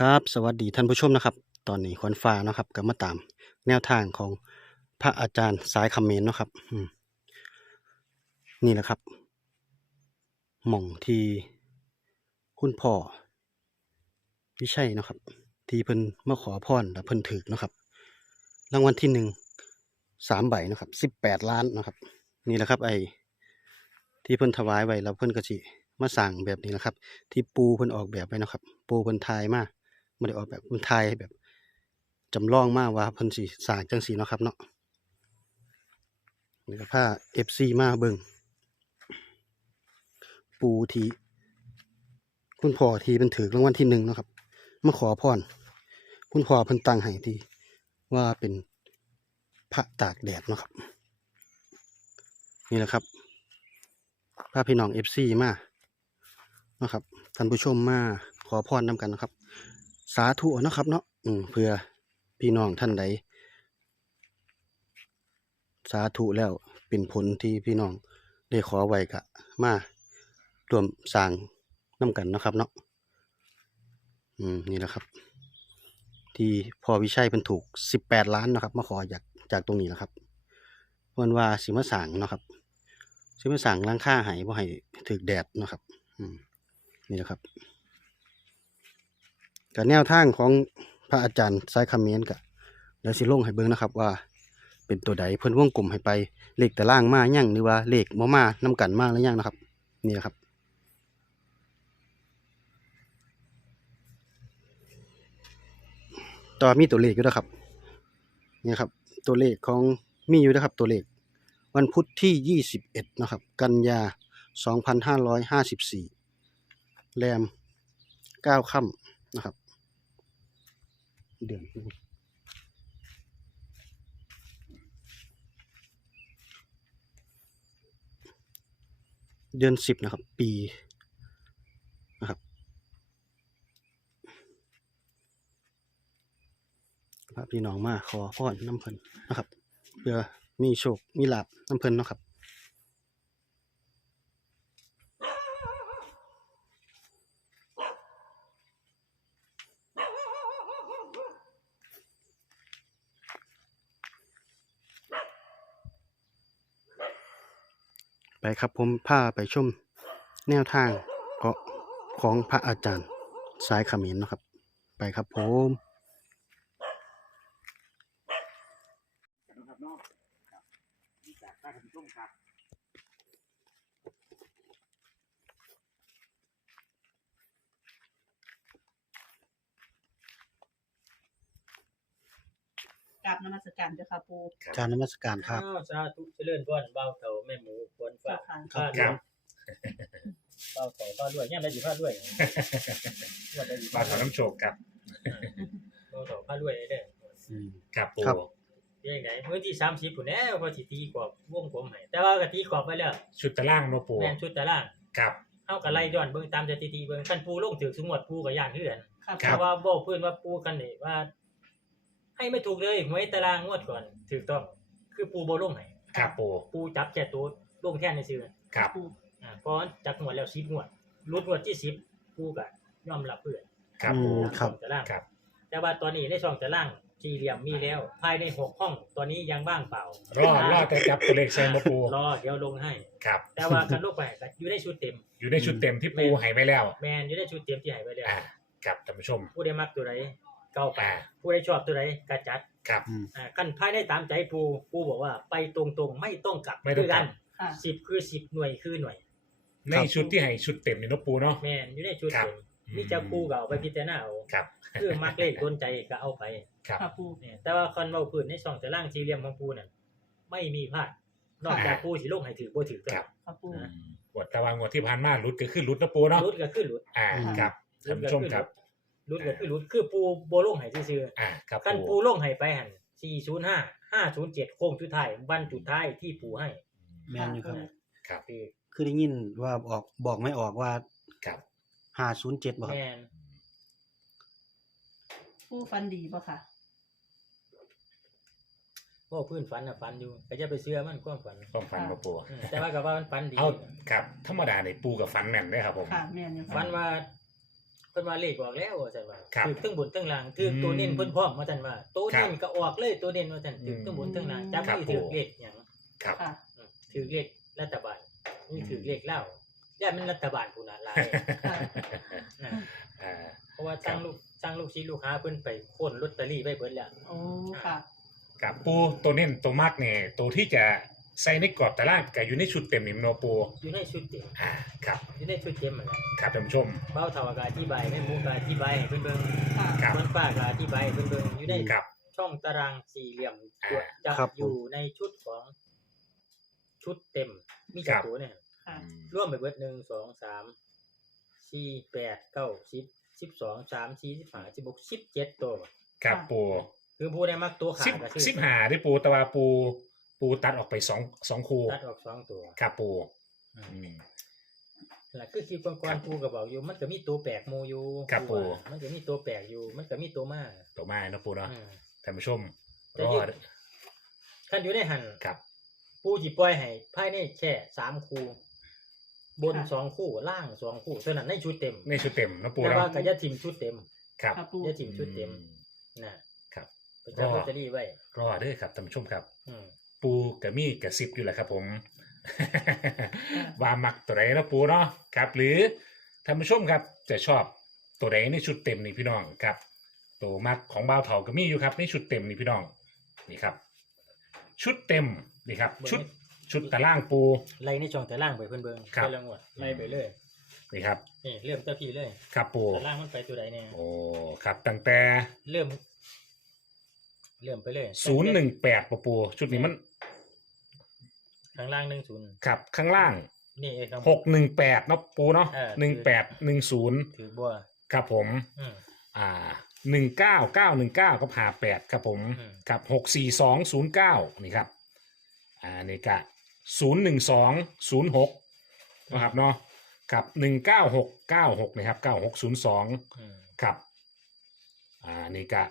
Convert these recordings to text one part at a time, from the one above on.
ครับสวัสดีท่านผู้ชมนะครับ ตอนนี้ขวัญฟ้านะครับก็มาตามแนวทางของพระอาจารย์สายคำเมนนะครับนี่แหละครับ หม่องที่คุณพ่อพี่ชัยนะครับ ที่เพิ่นมาขอพรแล้วเพิ่นถึกเนะครับ รางวัลที่หนึ่งสามใบนะครับสิบแปดล้านนะครับ นี่แหละครับ ไอ้ที่เพิ่นถวายไว้แล้วเพิ่นก็สิมาสั่งแบบนี้นะครับ ที่ปูเพิ่นออกแบบไว้นะครับ ปูเพิ่นทายมา ไม่ได้ออกแบบเพิ่นทยแบบจำลองมากว่าเพิ่นสิสางจังซี่เนาะครับเนาะนี่ก็พา FC มาเบิงปูทีคุณพ่อทีเพิ่นถือรางวัลที่หนึ่งเนาะครับมาขอพรคุณพ่อเพิ่นตั้งให้ที่ว่าเป็นพระตากแดดเนาะครับ นี่แหละครับพาพี่น้อง FC มานะครับท่านผู้ชมมาขอพรนำกันนะครับ สาธุนะครับ เนาะอืมเพื่อพี่น้องท่านใด สาธุแล้วเป็นผลที่พี่น้องได้ขอไว้กะ มารวมสร้างน้ำกันนะครับเนาะอืมนี่แหละครับ ที่พ่อวิชัยเป็นถูกสิบแปดล้านนะครับ มาขอจากจากตรงนี้นะครับวันว่าสิมาสั่งนะครับสิมาสั่งล้างค่าให้บ่ให้ถึกแดดนะครับ อืมนี่แหละครับ กับแนวทางของพระอาจารย์สายคำเขมนกะเดี๋ยวสิลงให้เบิ่งนะครับว่า เป็นตัวใดเพิ่นวงกลุ่มให้ไปเลขแต่ล่างมายังหรือว่าเลขบ่มานํกันมาแล้วยังนะครับ นี่ครับต่อมีตัวเลขอยู่นะครับนี่ครับ ตัวเลขของมีอยู่นะครับ ตัวเลขวันพุธที่21นะครับ กันยา2554แรม9ค่ำนะครับ เดือนเดือน10นะครับ ปีนะครับพระพี่น้องมาขอพรน้ำเพลินนะครับเพื่อมีโชค มีลาบน้ำเพลินนะครับ ไปครับผมพาไปชมแนวทางเกาะของพระอาจารย์สายเขมิ้นเนาะครับ ไปครับผมนะครับเนาะครับมีจากใต้คำชุ่มครับกราบนมัสการเจ้าค่ะปู การนมัสการครับ อ้าวสาธุเจริญพรเบาเต่าแม่หมูควร ฝากเจ้าค่ะข้าด้วยเบาเต่าข้าด้วยย่างได้อยู่ข้าด้วยว่าได้อยู่มาข้าถอด้วยน้ำโชกครับเบาเต่าข้าด้วยเด้ออืมครับปูครับยังไงเมื่อที่สามสิบผุนแน่พอสิตีกรอบวงผมให้แต่ว่ากะตีกรอบไปแล้ว ชุดตะล่างเนาะปูแม่นชุดตารางครับเอากะไล่ย้อนเบิ่งตามสถิติเบิ่งคันปูลงถือสงวดปูกับย่านเฮือนค่ะครัแต่บว่าบอกเพื่อนว่าปูกันนี่ว่า ให้ไม่ถูกเลยหวยตารางงวดก่อนถูกต้อง คือปูบ่ลงให้ครับปูปูจับแค่ตัว ลงแค่ในซื่อครับปูอ่าเพราะจักงวดแล้วสิบงวดรุดงวดที่สิบกูก็ยอมรับเพื่อนครับอืปูมครับช่องจะล่างครับ แต่ว่าตอนนี้ในช่องจะล่างสี่เหลี่ยมมีแล้ว ภายในหกห้องตอนนี้ยังว่างเปล่ารอรอแต่จับตัวเลขใส่มาปูรอเดี๋ยวลงให้ ครับ แต่ว่ากันลูกไปก็อยู่ในชุดเต็ม อยู่ในชุดเต็มที่ปูใหายไปแล้ว แมนอยู่ในชุดเต็มที่ให้ไว้แล้ว อ่าครับท่านผู้ชม ผู้ใดมักตัวไหนเก้าไปอ่า ผู้ใดชอบตัวไหนกระจัดครับ อืมอ่าขั้นภายในตามใจปูปูบอกว่าไปตรงๆ ไม่ต้องกลับไม่ต้องกลับ คืน ค่ะ สิบคือสิบหน่วยคือหน่วย ในชุดที่ให้ชุดเต็มนี่เนาะปูเนาะ แมนอยู่ในชุดครับ เต็มนี่จะปูก็เอาไปพิจารณาเอาครับ คือมักเลขโดนใจก็เอาไปครับ ค่ะปูเนี่ยแต่ว่าคอนเว้าพื้นในช่องจะล่างสี่เหลี่ยมของปูนั่นไม่มีพลาดนอกจากอ่าปูสิลงให้ถือบ่ถือครับ ค่ะปู อืมกดตะวันงวดที่ผ่านมารุดก็คือรุดนะปูเนาะ รุดก็คือรุด อ่า อืม ครับท่านผู้ชมครับ รุดก็คือรุดคือปูบ่ลงให้ซื่ออ่า ครับๆคันปูปูลงให้ไปหั่น405 507 โค้งสุดท้ายวันสุดท้ายที่ปูให้ แม่นอยู่ครับ ครับคือคือได้ยินว่าออกบอกไม่ออกว่าครับห้าศูนย์เจ็ดบ่ครับแม่นปูฟันดีป่ะค่ะโอ้พื้นฝันน่ะฝันอยู่ก็จะไปเชื่อมันความฝันต้องฟันมาปูอืมแต่ว่าก็ว่ามันฝันดีเอาครับ ธรรมดาในปูกับฟันแม่นเด้อครับผม ค่ะ แม่นอยู่ค่ะฝันว่าเพิ่นว่าเลขออกแล้วว่าซั่นว่าครับถือทั้งบนทั้งล่างถือตัวเน้นอืมเพิ่นพร้อมว่าซั่นว่าตัวครับเน้นก็ออกเลยตัวเน้นว่าซั่นถือทั้งบนทั้งล่างจับครับนี่ถือผมเลขหยังครับ ค่ะอืม ถือเลขรัฐบาล นี่ถือเลขเล่าย่ามันรัฐบาลพุ่นน่ะหลายค่ะนะอ่า เพราะว่าสร้างลูกสร้างลูกชิ้นลูกค้าเพิ่นไปโค่นลอตเตอรี่ไว้เบิดแล้ว โอ้ค่ะ กับปูตัวเน้นตัวมากเนี่ยตัวที่จะใส่ในกรอบตารางกับอยู่ในชุดเต็มนี่มนโนปูอยู่ในชุดเต็มอ่าครับอยู่ในชุดเต็มเหมือนกันครับท่านผู้ชม เบ้าเท่าอากาศที่ใบแม่หมูกาที่ใบให้เพิ่นเบิ่งค่ะ ครับ มันป้ากาที่ใบให้เพิ่นเบิ่งอยู่ใน ครับ ช่องตารางสี่เหลี่ยมอ่าตัวจะครับผม อยู่ในชุดของ ชุดเต็ม มีครักี่บตัวเนี่ยค่ะร่วมไปเบิดหนึ่งสองสามสี่แปดเก้าสิบสิบสองสามสี่สิบห้าสิบหกสิบเจ็ดตัว ครับปูคือผู้ได้มักตัวขาสิบดก็คือสิบหาได้ปูแต่ว่าปู ปูตัดออกไปสองสองคูตัดออกสองตัวครับปูอืมอืมหลักคือคลิปก่อนๆปูก็บอกอยู่ มันก็มีตัวแปลกโมอยู่ครับว่าปู่มันก็มีตัวแปลกอยู่ มันก็มีตัวมาตัวไม้นาะปูเนาะอืมท่านผู้ชมแต่รอที่ดคันอยู่ในหันครับ ปูจิปล่อยให้ภายในแค่สามคู่ บนค่ะ สองคู่ล่างสองคู่เท่านั้นในชุดเต็มในชุดเต็มเนาะปูแต่เนาะว่าก็อย่าทิมชุดเต็มครับค่ะปูอย่าทิมชุดเต็มอืมนะครับไปจับรอลอตเตอรี่ไว้ รอเด้อครับท่านผู้ชมครับ อืมปูกับมีกับซิบอยู่แหละครับผม ว่ามักตัวไหนนะปูเนาะครับ หรือท่านผู้ชมครับจะชอบตัวไหนในชุดเต็มนี่พี่น้องครับตัวมักของบ่าวเถาก็มีอยู่ครับในชุดเต็มนี่พี่น้องนี่ครับ ชุดเต็ม นี่ครับ ชุดชุดตารางปู ไล่ในช่องแต่ล่างไปเพิ่นเบิ่งครับไปละงวดไล่ไปเลยนี่ครับนี่เริ่มเจ้าพี่เลยครับปูแต่ล่างมันไปตัวใดเนี่ยโอ้ครับตั้งแต่เริ่ม เริ่มไปเลยศูนย์หนึ่งแปดปูปูชุดนี้มันข้างล่างหนึ่งศูนย์ครับข้างล่างนี่เองครับ หกหนึ่งแปดเนาะปูเนาะเออ หนึ่งแปดหนึ่งศูนย์ถือบัวครับผม อืม อ่าหนึ่งเก้าเก้าหนึ่งเก้าก็ผ่าแปดครับผม อืมกับหกสี่สองศูนย์เก้านี่ครับ อ่านี่กะศูนย์หนึ่งสองศูนย์หกนะครับเนาะกับหนึ่งเก้าหกเก้าหกนะครับเก้าหกศูนย์สองอืมครับอ่านี่กะ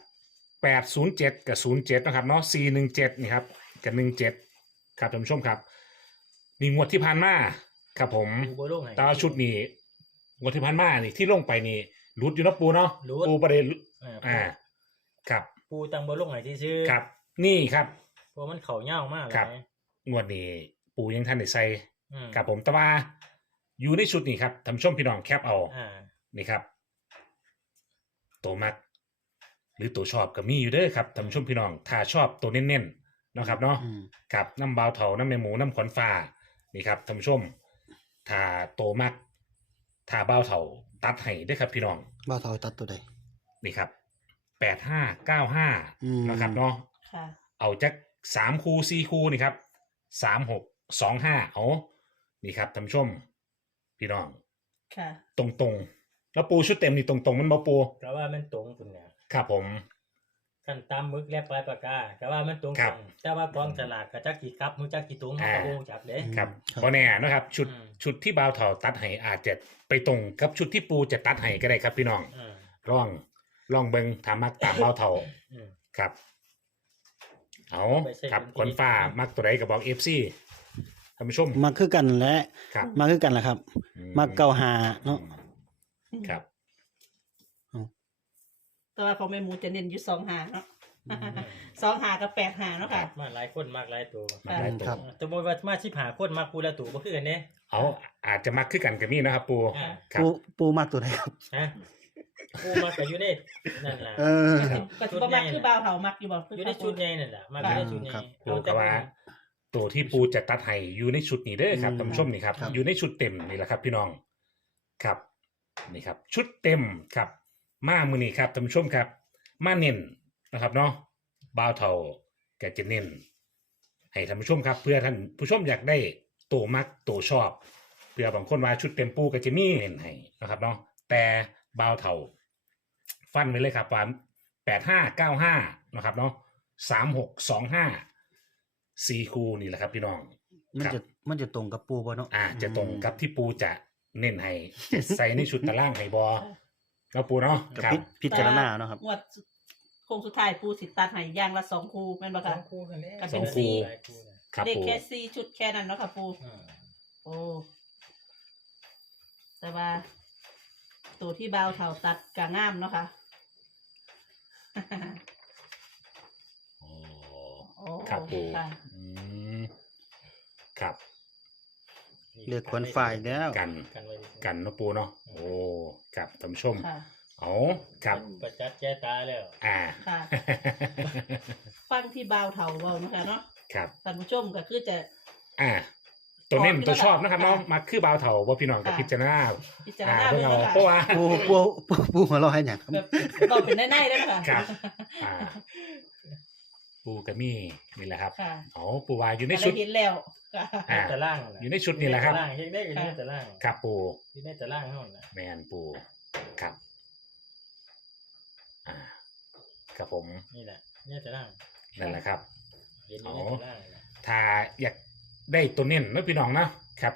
แปดศูนย์เจ็ดกับศูนย์เจ็ดนะครับเนาะสี่หนึ่งเจ็ดนี่ครับกับหนึ่งเจ็ดครับท่านผู้ชมครับนี่งวดที่ผ่านมาครับผมปูบัวลงให้แตว่าชุดนี้งวดที่ผ่านมานี่ที่ลงไปนี่รุดอยู่เนาะปูเนาะรุดปูประเด็นอ่าอ่าครับปูตังบัวลงให้ซื่อๆครับ นี่ครับเพราะมันเข่าเง่ามากเลยครับ งวดนี้ปูยังทันได้ใส่อืมครับผมแต่ว่าอยู่ในชุดนี้ครับทำชมพี่น้องแคปเอาอ่านี่ครับ ตัวมัก หรือตัวชอบก็มีอยู่เด้อครับทำชมพี่น้อง ถ้าชอบตัวเน้นๆเนาะครับเนาะอืมครับน้ำเบาวเถาน้ำแมหมูน้ำขอนฟ้านี่ครับท่านผู้ชมถ้าโตมักถ้าเบาวเถาตัดให้ได้อครับ พี่น้องบ้าวเทาตัดตัวใดนี่ครับแปดห้าเก้าห้าอืมนะครับเนาะค่ะเอาจากสามคูสี่คูนี่ครับ สามหกสองห้าเอานี่ครับท่านผู้ชม พี่น้อง ค่ะ ตรงตรงๆแล้วปูชุดเต็มนี่ตรงตรงๆมันบ่ปูก็ว่ามันตรงคุณเนี่ยครับผม ขั้นตามมึกและปลายปากกาก็ว่ามันตรงครักับ นแต่ว่ากองฉลากกระจักกี่ครับมึงจักกี่ตุ้งเขาอ่าก็บ่รู้จักเด้ ครับครับบ่แน่นะครับ ชุดอืม ชุดที่บ่าวเถาตัดให้อาจจะไปตรงกับชุดที่ปูจะตัดให้ก็ได้ครับพี่น้องอืมลองลองเบิงถามมักตามบ่าวเถาอืมครับ เอาไปใช้ครับดนตรีคนฟ้ามักตัวใดก็บอกเอฟซีท่านผู้ชมมาคือกันและครับ มาคือกันแหละครับอืมาเก้าหาเนาะครับแต่ว่าของแม่หมูจะเน้นอยู่สองหาเนาะอืมสองหากับแปดหาเนาะค่ะ มาหลายคนมากหลายตัวมักหลายตัวครับ สมมติว่ามาชิบหาคนมาคูละตัวก็คือกันเนี่ยเอาอาจจะมักคือกันกับนี่นะครับ ปูอ่าครับปูปูมากตัวใดครับ ฮะกูมากับยูเนตนั่นแหละเออ ครับ ก็สิบ่มักคือบ่าวเฒ่ามักอยู่บ่คืออยู่ในชุดใหญ่นั่นแหละมาอยู่ในชุดใหญ่ครับปูก็ว่า ตัวที่ปูจะตัดให้อยู่ในชุดนี้เด้อครับอืมท่านผู้ชมนี่ครับ ครับ อยู่ในชุดเต็มนี่แหละครับ พี่น้องครับนี่ครับ ชุดเต็มครับ มามือนี้ครับท่านผู้ชมครับ มาเน้นนะครับเนาะบ่าวเท่าแกจะเน้นให้ท่านผู้ชมครับ เพื่อท่านผู้ชมอยากได้ตัวมักตัวชอบ เพื่อบางคนว่าชุดเต็มปูก็จะมีเน้นให้นะครับเนาะแต่บ่าวเท่า ฟันไว้เลยครับว่าแปดห้าเก้าห้านะครับเนาะสามหกสองห้าสี่คูนี่แหละครับพี่น้อง มันครับจะมันจะตรงกับปูบ่เนาะอ่า จะตรงกับที่ปูจะเน้นให้ใส่ในชุดตารางให้บอแล้วปูเนาะกับครับพิพิจารณาเนาะครับงวดโค้งสุดท้ายปูสิตัดให้อย่างละสองคู่แม่นบ่สอคะงคู่กันแล้วก็สเป็อนงคู่สี่หลายคู่เนี่ยครับเด็กปูแค่สี่ชุดแค่นั้นเนาะค่ะปูอืมโอ้แต่ว่าตตัวที่เบาเท่าตัดกะงามเนาะค่ะ โอ้โอ้ครับปูค่ะอืมครับเลือกควันฝ่ายแล้ว กันกันไว้ดิกันเนาะปูเนาะโอ้ครับท่านผู้ชมค่ะเอาครับ ประจัดแจ้ตาแล้ว อ่า ค่ะ ฟังที่เบาเท่าเบาเนาะคะเนาะครับ ท่านผู้ชมก็คือจะอ่า ตัวเน้นชอบตัวชอบนะครับค่ะเนาะมาคือบ่าวเถาว่าพี่น้องกับค่ะพิจารณาพิจารอ่าณาเพื่เบิ่องเอาเนาะค่ะเพราะว่าปูปูปูปูหัวเราะให้หยังครับแบบเราเป็นได้ๆแล้วค่ะครับอ่าปูกับมี่นี่แหละครับค่ะเอาปูวาอยู่ในก็ชุดได้เห็นแล้วค่ะอ่า แต่ล่างะอยู่ในชุดนี่แหละครับอยู่ในตารางเฮ็ดได้อยู่ในตารางครับปูอยู่ในตารางเท่านั้นน่ะแมนปูครับอ่าครับผมนี่แหละเนี่ยตารางนั่นแหละครับ เห็นอยู่ในตารางน่ะถ้าอยาก ได้ตัวเน้นเนาะพี่น้องเนาะครับ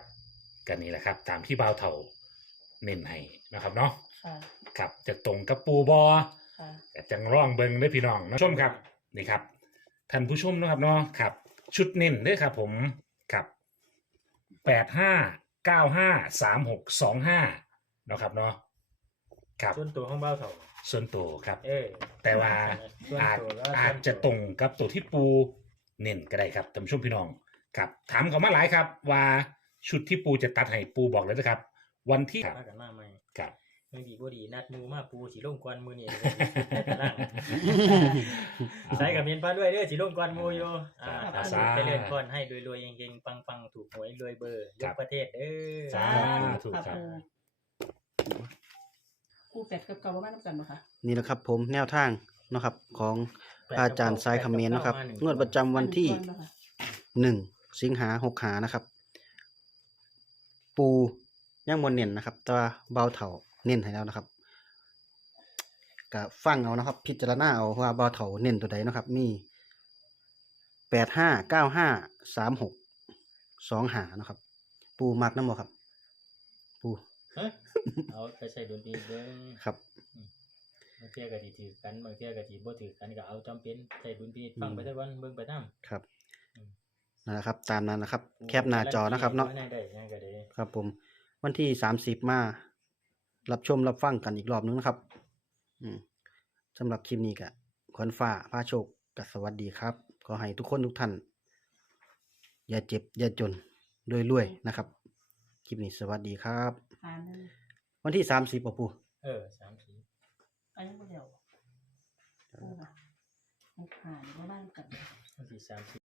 กันนี่แหละครับ ตามที่บ่าวเถาเน้นให้นะครับเนาะค่ะครับจะตรงกับปูบอค่ะก็จังร่องเบิงเด้อพี่น้องนะชมครับนี่ครับท่านผู้ชมนะครับเนาะครับ ชุดเน้นเด้อครับ ผมครับแปดห้าเก้าห้าสามหกสองห้าเนาะครับเนาะครับส่วนตัวของเบ้าเถ่าส่วนตัวครับ เออแต่ว่าส่วนอาจตัวแล้วอาจจะตรงกับตัวที่ปูเน้นก็ได้ครับท่านผู้ชมพี่น้อง ครับถามเขามาหลายครับ ว่าชุดที่ปูจะตัดให้ปูบอกเลยนะครับ วันที่พากันมาใหม่ครับบางทีบ่ดีนัดหมูมาปูสิลงกวนมือนี่เลยในตารางใส่กับเมียนพาด้วยเด้อสิลงกวนหมูอยู่อ่าครับสาธุไปเล่นพรให้รวยๆเฮงๆปังๆถูกหวยรวยเบอร์ยครักบประเทศเด้อสาธุค่ะครับปูแปดกับเก่าบ้านน้ำกันบ่ค่ะนี่แหละครับผมแนวทางเนาะครับของพระอาจารย์สายคำเขมนเนาะครับงวดประจำวันที่หนึ่ง สิงหาหกหานะครับ ปูย่างบนเน้นนะครับแตัวาเบาเถาเน้นให้แล้วนะครับก็ฟังเอานะครับ พิจารณาเอาว่าเบาเถาเน้นตัวใดเนาะครับ มีแปดห้าเก้าห้าสามหกสองหานะครับ ปูมักน้ำบ่ครับ ปูฮะเอาไปใส่ดนตรีเบิ่งครับบางเที่ยก็สิถือกันบางเที่ยก็สิบ่ถือกันก็เอาจำเป็นใส่ดนตรีฟังไปซะก่อนเบิ่งไปนำครับ นั่นแหละครับ ตามนั้นนะครับ แคปหน้าจอนะครับเนาะได้ได้ได้ก็ได้ครับ ผม วันที่สามสิบมา รับชมรับฟังกันอีกรอบนึงนะครับ อืมสำหรับคลิปนี้ก็ขวัญฟ้าพาโชคกับสวัสดีครับ ขอให้ทุกคนทุกท่าน อย่าเจ็บ อย่าจนรวยๆนะครับ คลิปนี้สวัสดีครับ อ่านนั่นวันที่สามสิบปะปูเออ30อันนี้บ่เดียวปูค่ะมุกหานบ้านน้ำกัน วันที่30